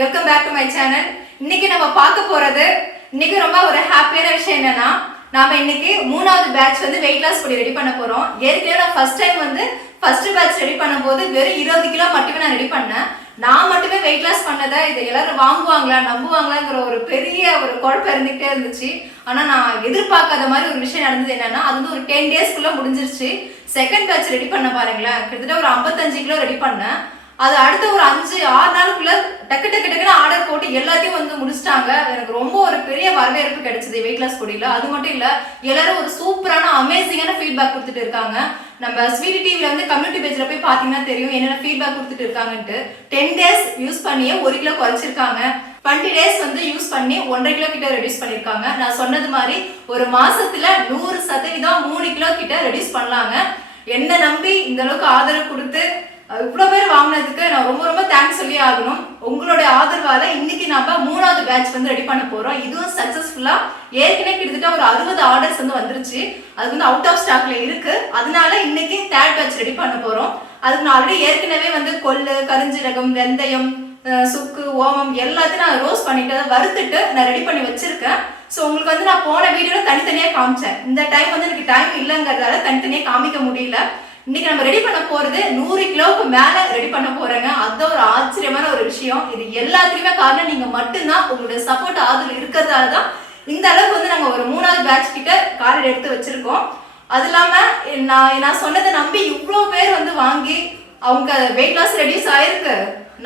Welcome back to my channel இன்னைக்கு நம்ம பார்க்க போறது இன்னைக்கு ரொம்ப ஒரு ஹாப்பியான விஷயம் என்னன்னா நாம இன்னைக்கு மூணாவது பேட்ச் வந்து வெயிட் லாஸ் பண்ணி ரெடி பண்ண போறோம். ஏற்கனவே நான் ஃபர்ஸ்ட் டைம் வந்து ஃபர்ஸ்ட் பேட்ச் ரெடி பண்ணும்போது வெறும் இருபது கிலோ மட்டுமே நான் ரெடி பண்ணேன். நான் மட்டுமே வெயிட் லாஸ் பண்ணதை இதை எல்லாரும் வாங்குவாங்களா நம்புவாங்களாங்கிற ஒரு பெரிய ஒரு குழப்பம் இருந்துகிட்டே இருந்துச்சு. ஆனா நான் எதிர்பார்க்காத மாதிரி ஒரு விஷயம் நடந்தது என்னன்னா அது வந்து ஒரு டென் டேஸ்க்குள்ள முடிஞ்சிருச்சு. செகண்ட் பேட்ச் ரெடி பண்ண பாருங்களேன். கிட்டத்தட்ட ஒரு ஐம்பத்தஞ்சு கிலோ ரெடி பண்ணேன். அது அடுத்த ஒரு அஞ்சு ஆறு நாளுக்குள்ள டக்கு டக்கு டக்குன்னு ஆர்டர் போட்டு எல்லாத்தையும் வந்து முடிச்சிட்டாங்க. எனக்கு ரொம்ப ஒரு பெரிய வரவேற்பு கிடைச்சது வெயிட் லாஸ் பொடியில அது மட்டும் இல்ல எல்லாரும் ஒரு சூப்பரான அமேசிங்கான ஃபீட்பேக் கொடுத்துட்டு இருக்காங்க. நம்ம ஸ்வீட் டிவில வந்து கம்யூனிட்டி பேஜ்ல போய் பாத்தீங்கன்னா தெரியும் என்னென்ன ஃபீட்பேக் கொடுத்துட்டு இருக்காங்கன்ட்டு. டென் டேஸ் யூஸ் பண்ணியே ஒரு கிலோ குறைச்சிருக்காங்க. டுவெண்ட்டி டேஸ் வந்து யூஸ் பண்ணி ஒன்றரை கிலோ கிட்ட ரெடியூஸ் பண்ணிருக்காங்க. நான் சொன்னது மாதிரி ஒரு மாசத்துல நூறு சதவீதம் மூணு கிலோ கிட்ட ரெடியூஸ் பண்ணலாங்க. என்ன நம்பி இந்த அளவுக்கு ஆதரவு கொடுத்து இவ்வளோ பேர் வாங்கினதுக்கு நான் ரொம்ப ரொம்ப தேங்க்ஸ் சொல்லி ஆகணும். உங்களுடைய ஆதரவால இன்னைக்கு நம்ம மூணாவது பேட்ச் வந்து ரெடி பண்ண போறோம். இதுவும் சக்சஸ்ஃபுல்லா ஏற்கனவே கிட்டத்தட்ட ஒரு அறுபது ஆர்டர்ஸ் வந்து வந்துருச்சு. அது வந்து அவுட் ஆஃப் ஸ்டாக்ல இருக்கு. அதனால இன்னைக்கு தேர்ட் பேட்ச் ரெடி பண்ண போறோம். அதுக்கு நான் ஆல்ரெடி ஏற்கனவே வந்து கொள்ளு கருஞ்சீரகம் வெந்தயம் சுக்கு ஓமம் எல்லாத்தையும் நான் ரோஸ் பண்ணிட்டு அதை வறுத்துட்டு நான் ரெடி பண்ணி வச்சிருக்கேன். ஸோ உங்களுக்கு வந்து நான் போன வீடியோவில் தனித்தனியாக காமிச்சேன். இந்த டைம் வந்து எனக்கு டைம் இல்லைங்கிறதால தனித்தனியாக காமிக்க முடியல. இன்னைக்கு நம்ம ரெடி பண்ண போறது நூறு கிலோவுக்கு மேல ரெடி பண்ண போறேங்க. அது ஒரு ஆச்சரியமான ஒரு விஷயம். இது எல்லாத்துலயுமே காரணம் நீங்க மட்டும்தான் உங்களுடைய சப்போர்ட் ஆதரவு இருக்கிறதால தான் இந்த அளவுக்கு வந்து நாங்க ஒரு மூணாவது பேட்ச் கிட்ட கார்டு எடுத்து வச்சிருக்கோம். அது இல்லாம நான் நான் சொன்னதை நம்பி இவ்வளோ பேர் வந்து வாங்கி அவங்க வெயிட் லாஸ் ரெடியூஸ் ஆயிருக்கு.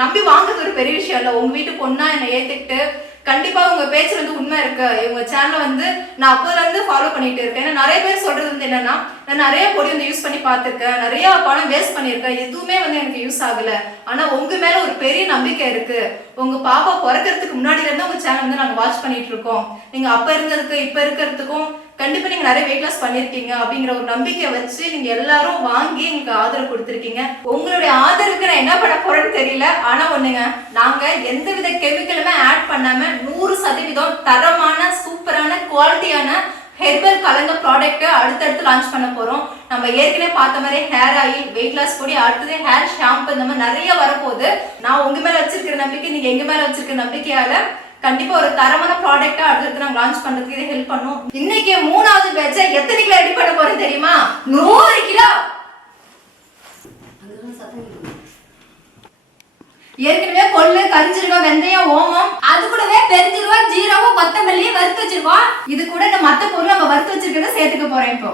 நம்பி வாங்குறது ஒரு பெரிய விஷயம் இல்லை. உங்க வீட்டு பொண்ணா என்னை ஏத்துக்கிட்டு கண்டிப்பா உங்க பேச்சு வந்து உண்மை இருக்கு. இவங்க சேனலை வந்து நான் அப்போதுல இருந்து ஃபாலோ பண்ணிட்டு இருக்கேன். ஏன்னா நிறைய பேர் சொல்றது வந்து என்னன்னா நான் நிறைய பொடி வந்து யூஸ் பண்ணி பார்த்திருக்கேன். நிறைய பணம் வேஸ்ட் பண்ணியிருக்கேன். எதுவுமே வந்து எனக்கு யூஸ் ஆகல. ஆனா உங்க மேல ஒரு பெரிய நம்பிக்கை இருக்கு. உங்க பாப்பா பிறக்கிறதுக்கு முன்னாடில இருந்து உங்க சேனல் வந்து நாங்க வாட்ச் பண்ணிட்டு இருக்கோம். நீங்க அப்ப இருந்ததுக்கு இப்ப இருக்கிறதுக்கும் கண்டிப்பா நீங்க நிறைய வெயிட் லாஸ் பண்ணிருக்கீங்க அப்படிங்கிற ஒரு நம்பிக்கை வச்சு நீங்க எல்லாரும் வாங்கி எங்களுக்கு ஆதரவு கொடுத்துருக்கீங்க. உங்களுடைய ஆதரவுக்கு நான் என்ன பண்ண போறேன்னு தெரியல. ஆனா ஒண்ணுங்க நாங்க எந்த வித கெமிக்கல் பண்ணாம நூறு சதவீதம் தரமான சூப்பரான குவாலிட்டியான ஹெர்பல் கலந்த ப்ராடக்ட்டை அடுத்தடுத்து லான்ச் பண்ண போகிறோம் நம்ம ஏற்கனவே பார்த்த மாதிரி ஹேர் ஆயில் வெயிட் லாஸ் பொடி அடுத்தது ஹேர் ஷாம்பு இந்த மாதிரி நிறைய வரப்போகுது. நான் உங்கள் மேலே வச்சிருக்கிற நம்பிக்கை நீங்கள் எங்கள் மேலே வச்சிருக்கிற நம்பிக்கையால் கண்டிப்பாக ஒரு தரமான ப்ராடக்ட்டை அடுத்தடுத்து நாங்கள் லான்ச் பண்ணுறதுக்கு இதை ஹெல்ப் பண்ணும். இன்னைக்கு மூணாவது பேட்சை எத்தனை கிலோ ரெடி பண்ண போகிறேன் தெரியுமா? நூறு கிலோ! ஏற்கனவே கொள்ளு கரிஞ்சிருக்கோம் வெந்தயம் ஓமம் அது கூடவே பெருஞ்சிருவா ஜீரகம் கொத்தமல்லி வறுத்து வச்சிருக்கோம் இது கூட இந்த மத்த பொருள் நம்ம வறுத்து வச்சிருக்கிறத சேர்த்துக்க போறேன் இப்போ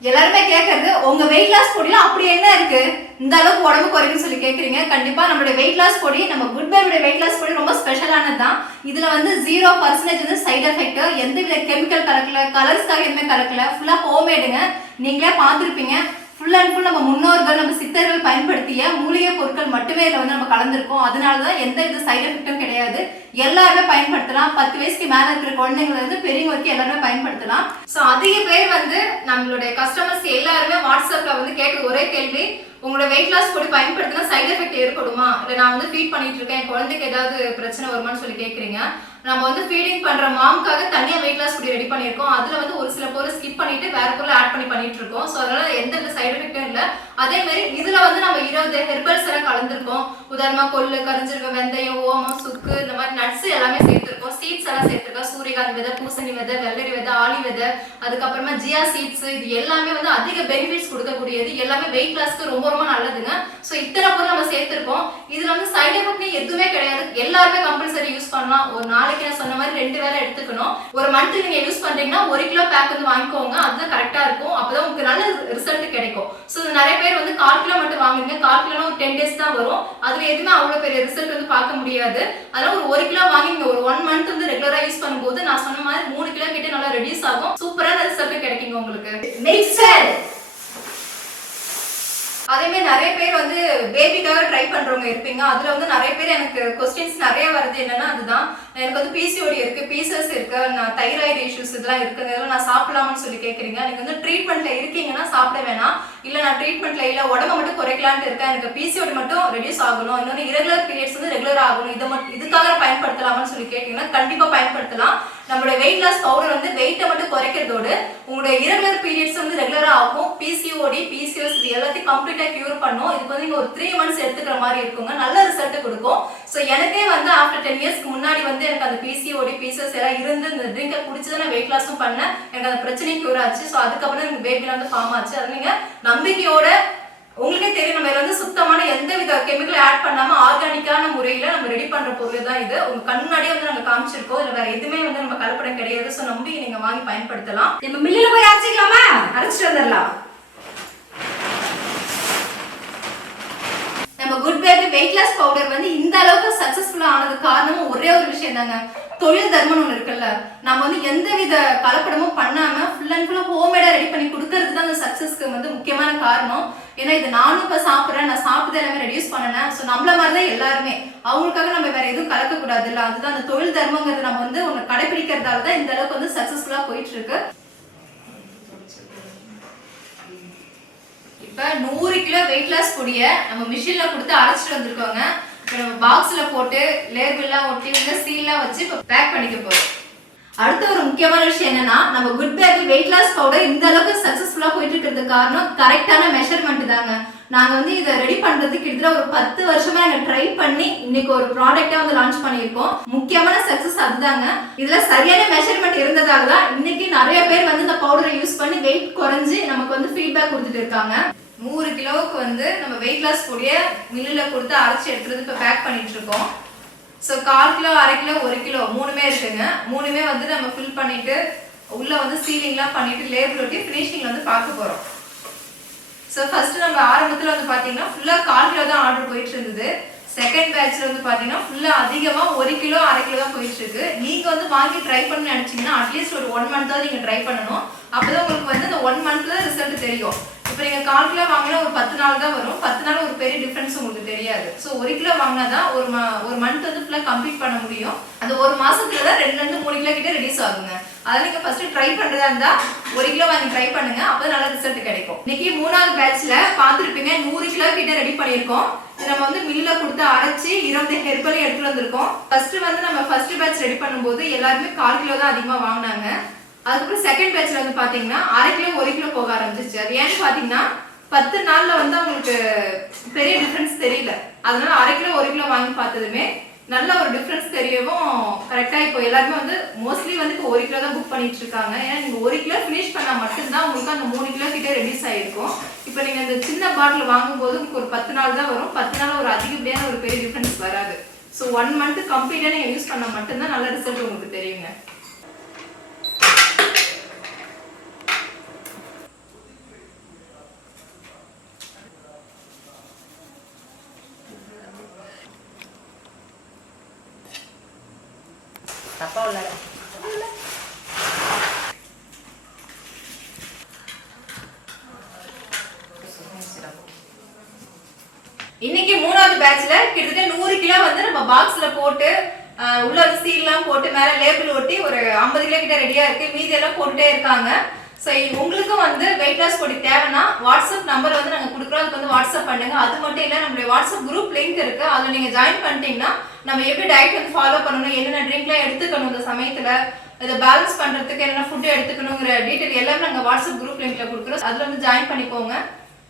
எல்லாருமே கேட்கறது உங்க வெயிட் லாஸ் பொடியில அப்படி என்ன இருக்கு? இந்த அளவுக்கு உடம்பு குறைக்குன்னு சொல்லி கேக்குறீங்க. கண்டிப்பா நம்மளுடைய வெயிட் லாஸ் பொடி நம்ம குட் பேபியோட வெயிட் லாஸ் பொடி ரொம்ப ஸ்பெஷலானது தான். இதுல வந்து ஜீரோ பர்சன்டேஜ் வந்து சைட் எஃபெக்ட் எந்த வித கெமிக்கல் கலக்கல கலர்ஸ்க்காக எதுவுமே கலக்கல. ஃபுல்லா ஹோம்மேடுங்க நீங்களே பார்த்துருப்பீங்க. ஃபுல் அண்ட் ஃபுல் நம்ம முன்னோர்கள் நம்ம சித்தர்கள் பயன்படுத்திய மூலிகை பொருட்கள் மட்டுமே இதில் வந்து நம்ம கலந்துருக்கோம். அதனால தான் எந்த வித சைடு எஃபெக்ட்டும் கிடையாது. எல்லாருமே பயன்படுத்தலாம். பத்து வயசுக்கு மேலே இருக்கிற குழந்தைங்கள இருந்து பெரியவங்க வரைக்கும் எல்லாருமே பயன்படுத்தலாம். ஸோ அதிக பேர் வந்து நம்மளுடைய கஸ்டமர்ஸ் எல்லாருமே வாட்ஸ்அப்பில் வந்து கேட்க ஒரே கேள்வி உங்களோட வெயிட் லாஸ் கூட பயன்படுத்தினா சைடு எஃபெக்ட் ஏற்படுமா? இல்லை நான் வந்து ஃபீட் பண்ணிட்டு இருக்கேன். என் குழந்தைக்கு ஏதாவது பிரச்சனை வருமான்னு சொல்லி கேட்குறீங்க நம்ம வந்து ஃபீடிங் பண்ற மாம்க்காக தனியா வெயிட் லாஸ் ரெடி பண்ணியிருக்கோம். அதுல வந்து ஒரு சில பொருள் ஸ்கிப் பண்ணிட்டு வேற பொருள் ஆட் பண்ணி பண்ணிட்டு இருக்கோம் ஸோ அதனால எந்த வித சைடு எஃபெக்டும் இல்லை. அதே மாதிரி இதுல வந்து நம்ம இருபது ஹெர்பல்ஸ் எல்லாம் கலந்துருக்கோம். உதாரணமா கொள்ளு கரிஞ்சிருக்க வெந்தயம் ஓமம் சுக்கு இந்த மாதிரி நட்ஸ் எல்லாமே சேர்த்திருக்கோம். சீட்ஸ் எல்லாம் சேர்த்திருக்கோம். சூரியகாந்தி விதை பூசணி விதை வெள்ளரி விதை ஆலி விதை அதுக்கப்புறமா ஜியா சீட்ஸ் இது எல்லாமே வந்து அதிக பெனிஃபிட்ஸ் கொடுக்கக்கூடியது. எல்லாமே வெயிட் லாஸ்க்கு ரொம்ப ரொம்ப நல்லதுங்க. ஸோ இத்தனை பொருள் நம்ம சேர்த்திருக்கோம். இதுல வந்து சைடு எஃபெக்ட் எதுவுமே கிடையாது. எல்லாருமே கம்பல்சரி யூஸ் பண்ணலாம். ஒரு நாளைக்கு நான் சொன்ன மாதிரி ரெண்டு வேளை எடுத்துக்கணும். ஒரு மந்த் நீங்க யூஸ் பண்றீங்கன்னா ஒரு கிலோ பேக் வந்து வாங்கிக்கோங்க. அதுதான் கரெக்டா இருக்கும். அப்பதான் உங்களுக்கு நல்ல ரிசல்ட் கிடைக்கும். ஸோ நிறைய பேர் வந்து கால் கிலோ மட்டும் வாங்குங்க. கால் கிலோ ஒரு டென் டேஸ் தான் வரும். அதுல எதுவுமே அவ்வளவு பெரிய ரிசல்ட் வந்து பார்க்க முடியாது. அதனால ஒரு ஒரு கிலோ வாங்கி நீங்க ஒரு ஒன் மந்த் வந்து ரெகுலரா யூஸ் பண்ணும்போது நான் சொன்ன மாதிரி மூணு கிலோ கிட்ட நல்லா ரெடியூஸ் ஆகும். சூப்பரான ரிசல்ட் கிடைக்குங்க உங்களுக்கு. மிக்சர் அதேமாதிரி நிறைய பேர் வந்து பேபிக்காக ட்ரை பண்றவங்க இருப்பீங்க. அதுல வந்து நிறைய பேர் எனக்கு கொஸ்டின்ஸ் நிறைய வருது. என்னன்னா அதுதான். எனக்கு வந்து பிசிஓடி இருக்கு பீசஸ் இருக்கு நான் தைராய்டு இஷ்யூஸ் இதெல்லாம் இருக்குது இதெல்லாம் நான் சாப்பிடலாம்னு சொல்லி கேட்குறீங்க எனக்கு வந்து ட்ரீட்மெண்ட்டில் இருக்கீங்கன்னா சாப்பிட வேணாம். இல்லை நான் ட்ரீட்மெண்ட்டில் இல்லை உடம்பை மட்டும் குறைக்கலான்ட்டு இருக்கேன். எனக்கு பிசிஓடி மட்டும் ரெடியூஸ் ஆகணும். இன்னொன்று இரகுலர் பீரியட்ஸ் வந்து ரெகுலர் ஆகணும். இதை மட்டும் இதுக்காக பயன்படுத்தலாமான்னு சொல்லி கேட்டீங்கன்னா கண்டிப்பாக பயன்படுத்தலாம். நம்மளுடைய வெயிட் லாஸ் பவுடர் வந்து வெயிட்டை மட்டும் குறைக்கிறதோடு உங்களுடைய இரகுலர் பீரியட்ஸ் வந்து ரெகுலராக ஆகும். பிசிஓடி பிசிஓஸ் இது எல்லாத்தையும் கம்ப்ளீட்டாக கியூர் பண்ணும். இதுக்கு வந்து நீங்கள் ஒரு த்ரீ மந்த்ஸ் எடுத்துக்கிற மாதிரி இருக்குங்க. நல்ல ரிசல்ட் கொடுக்கும். ஸோ எனக்கே வந்து ஆஃப்டர் டென் இயர்ஸ்க்கு முன்னாடி வந்து எனக்கு அந்த பிசிஓடி பிசிஓஸ் எல்லாம் இருந்து இந்த ட்ரிங்கை குடிச்சு நான் வெயிட் லாஸும் பண்ணேன். எனக்கு அந்த பிரச்சனை கியூர் ஆச்சு ஸோ அதுக்கப்புறம் எனக்கு பேபில வந்து ஃபார்ம் ஆச்சு. அது நீங்கள் நம்பிக்கையோட உங்களுக்கே தெரியும். நம்ம வந்து சுத்தமான எந்த வித கெமிக்கல் ஆட் பண்ணாம ஆர்கானிக்கான முறையில நம்ம ரெடி பண்ற பொருள் தான் இது. உங்க கண்ணாடியே வந்து நாங்க காமிச்சிருக்கோம். இதுல வேற எதுவுமே வந்து நம்ம கலப்படம் கிடையாது. ஸோ நம்பி நீங்க வாங்கி பயன்படுத்தலாம். நம்ம மில்லுல போய் அரைச்சிக்கலாமா? அரைச்சிட்டு வந்துடலாம். நம்ம வெயிட் லாஸ் பவுடர் வந்து இந்த அளவுக்கு சக்சஸ்ஃபுல்லா ஆனது காரணமும் ஒரே ஒரு விஷயம் தாங்க. தொழில் தர்மம் ஒன்று இருக்குல்ல. நம்ம வந்து எந்த வித கலப்படமும் பண்ணாம ஃபுல் அண்ட் ஃபுல்லாக ஹோம்மேடா ரெடி பண்ணி கொடுக்கறது தான் அந்த சக்சஸ்க்கு வந்து முக்கியமான காரணம். ஏன்னா இது நானும் இப்போ சாப்பிட்றேன் நான் சாப்பிட்டு எல்லாமே ரெடியூஸ் பண்ணனேன். ஸோ நம்மள மாதிரி தான் எல்லாருமே. அவங்களுக்காக நம்ம வேற எதுவும் கலக்கக்கூடாது இல்லை அதுதான் அந்த தொழில் தர்மங்கிறது நம்ம வந்து ஒன்று கடைபிடிக்கிறதால தான் இந்த அளவுக்கு வந்து சக்ஸஸ்ஃபுல்லாக போயிட்டு இருக்கு. இப்போ நூறு கிலோ வெயிட் லாஸ் பொடிய நம்ம மிஷினில் கொடுத்து அரைச்சிட்டு வந்திருக்கோங்க. இப்போ நம்ம பாக்ஸில் போட்டு லேபிள்லாம் ஒட்டி வந்து சீல்லாம் வச்சு இப்போ பேக் பண்ணிக்க போகிறோம் அடுத்த ஒரு முக்கியமான விஷயம் என்னன்னா நம்ம good baby weight loss powder இந்த அளவுக்கு சக்ஸஸ்ஃபுல்லாக போயிட்டு இருக்கிறதுக்கு காரணம் கரெக்டான மெஷர்மெண்ட் தாங்க. நாங்கள் வந்து இதை ரெடி பண்ணுறதுக்கு கிட்டத்தட்ட ஒரு பத்து வருஷமா நாங்கள் ட்ரை பண்ணி இன்னைக்கு ஒரு ப்ராடக்டா வந்து லான்ச் பண்ணியிருக்கோம். முக்கியமான சக்ஸஸ் அதுதாங்க. இதில் சரியான மெஷர்மெண்ட் இருந்ததால தான் இன்னைக்கு நிறைய பேர் வந்து இந்த பவுடரை யூஸ் பண்ணி வெயிட் குறைஞ்சி நமக்கு வந்து ஃபீட்பேக் கொடுத்துட்டு இருக்காங்க. நூறு கிலோவுக்கு வந்து நம்ம வெயிட் லாஸ் கூடிய மில்லில் கொடுத்து அரைச்சி எடுத்துறது இப்போ பேக் பண்ணிட்டு இருக்கோம். ஸோ கால் கிலோ அரை கிலோ ஒரு கிலோ மூணுமே இருக்குங்க. மூணுமே வந்து நம்ம ஃபில் பண்ணிட்டு உள்ள வந்து சீலிங்லாம் பண்ணிட்டு லேபிள் ஒட்டி ஃபினிஷிங் வந்து பார்க்க போகிறோம் ஸோ ஃபர்ஸ்ட் நம்ம ஆரம்பத்தில் வந்து பார்த்தீங்கன்னா ஃபுல்லாக கால் கிலோ தான் ஆர்டர் போயிட்டு இருந்தது செகண்ட் பேட்ச்ல வந்து பார்த்தீங்கன்னா ஃபுல்லாக அதிகமாக ஒரு கிலோ அரை கிலோ தான் போயிட்டு இருக்கு நீங்கள் வந்து வாங்கி ட்ரை பண்ண நினச்சிங்கன்னா அட்லீஸ்ட் ஒரு ஒன் மந்த் தான் நீங்கள் ட்ரை பண்ணணும். அப்போதான் உங்களுக்கு வந்து அந்த ஒன் மந்த்ல ரிசல்ட் தெரியும். இப்போ நீங்கள் கால் கிலோ வாங்கினா ஒரு பத்து நாள் தான் வரும். பத்து நாள் ஒரு பெரிய டிஃப்ரென்ஸ் உங்களுக்கு தெரியாது. ஸோ ஒரு கிலோ வாங்கினா தான் ஒரு ம ஒரு மந்த் வந்து ஃபுல்லாக கம்ப்ளீட் பண்ண முடியும். அந்த ஒரு மாசத்துல தான் ரெண்டு மூணு கிலோ கிட்ட ரிலீஸ் ஆகுங்க. அதை நீங்க ஃபர்ஸ்ட் ட்ரை பண்றதா இருந்தா ஒரு கிலோ வாங்கி ட்ரை பண்ணுங்க. அப்போ நல்ல ரிசல்ட் கிடைக்கும். இன்னைக்கு மூணாவது பேட்ச்ல பார்த்துருப்பீங்க நூறு கிலோ கிட்ட ரெடி பண்ணியிருக்கோம். நம்ம வந்து மில்ல கொடுத்து அரைச்சி இருபது ஹெர்பலையும் எடுத்துட்டு வந்திருக்கோம். ஃபர்ஸ்ட் வந்து நம்ம ஃபர்ஸ்ட் பேட்ச் ரெடி பண்ணும்போது எல்லாருமே கால் கிலோ தான் அதிகமாக வாங்கினாங்க. அதுக்கப்புறம் செகண்ட் பேட்ச்ல வந்து பாத்தீங்கன்னா அரை கிலோ ஒரு கிலோ போக ஆரம்பிச்சிச்சு. அது ஏன்னு பாத்தீங்கன்னா பத்து நாள்ல வந்து அவங்களுக்கு பெரிய டிஃபரன்ஸ் தெரியல. அதனால அரை கிலோ ஒரு கிலோ வாங்கி பார்த்ததுமே நல்ல ஒரு டிஃப்ரென்ஸ் தெரியவும் கரெக்டாக இப்போ எல்லாருமே வந்து மோஸ்ட்லி வந்து இப்போ ஒரு கிலோ தான் புக் பண்ணிட்டு இருக்காங்க ஏன்னா நீங்கள் ஒரு கிலோ ஃபினிஷ் பண்ணால் மட்டும்தான் உங்களுக்கு அந்த மூணு கிலோ கிட்டே ரெடியூஸ் ஆகிருக்கும் இப்போ நீங்கள் அந்த சின்ன பாட்டில் வாங்கும்போது உங்களுக்கு ஒரு பத்து நாள் தான் வரும். பத்து நாள் ஒரு அதிகப்படியான ஒரு பெரிய டிஃப்ரென்ஸ் வராது. ஸோ ஒன் மந்த் கம்ப்ளீட்டாக நீங்கள் யூஸ் பண்ணால் மட்டும்தான் நல்ல ரிசல்ட் உங்களுக்கு தெரியுங்க. அப்பா உள்ள இன்னைக்கு மூணாவது பேட்ச்ல கிட்டத்தட்ட நூறு கிலோ வந்து நம்ம பாக்ஸ்ல போட்டு உள்ள வந்து சீல்லாம் போட்டு மேல லேபிள் ஒட்டி ஒரு ஐம்பது கிலோ கிட்ட ரெடியா இருக்கு. மீதி எல்லாம் போட்டுட்டே இருக்காங்க. ஸோ உங்களுக்கும் வந்து வெயிட் லாஸ் பொடி தேவை வாட்ஸ்அப் நம்பர் வந்து நாங்கள் கொடுக்குறோம். அதுக்கு வந்து வாட்ஸ்அப் பண்ணுங்க. அது மட்டும் இல்லை நம்மளுடைய வாட்ஸ்அப் குரூப் லிங்க் இருக்கு. அதில் நீங்கள் ஜாயின் பண்ணிட்டீங்கன்னா நம்ம எப்படி டயட் வந்து ஃபாலோ பண்ணணும் என்னென்ன ட்ரிங்க்லாம் எடுத்துக்கணும் இந்த சமயத்தில் இதை பேலன்ஸ் பண்ணுறதுக்கு என்னென்ன ஃபுட் எடுத்துக்கணுங்கிற டீட்டெயில் எல்லாமே நாங்கள் வாட்ஸ்அப் குரூப் லிங்க்ல கொடுக்குறோம். அதில் வந்து ஜாயின் பண்ணிக்கோங்க.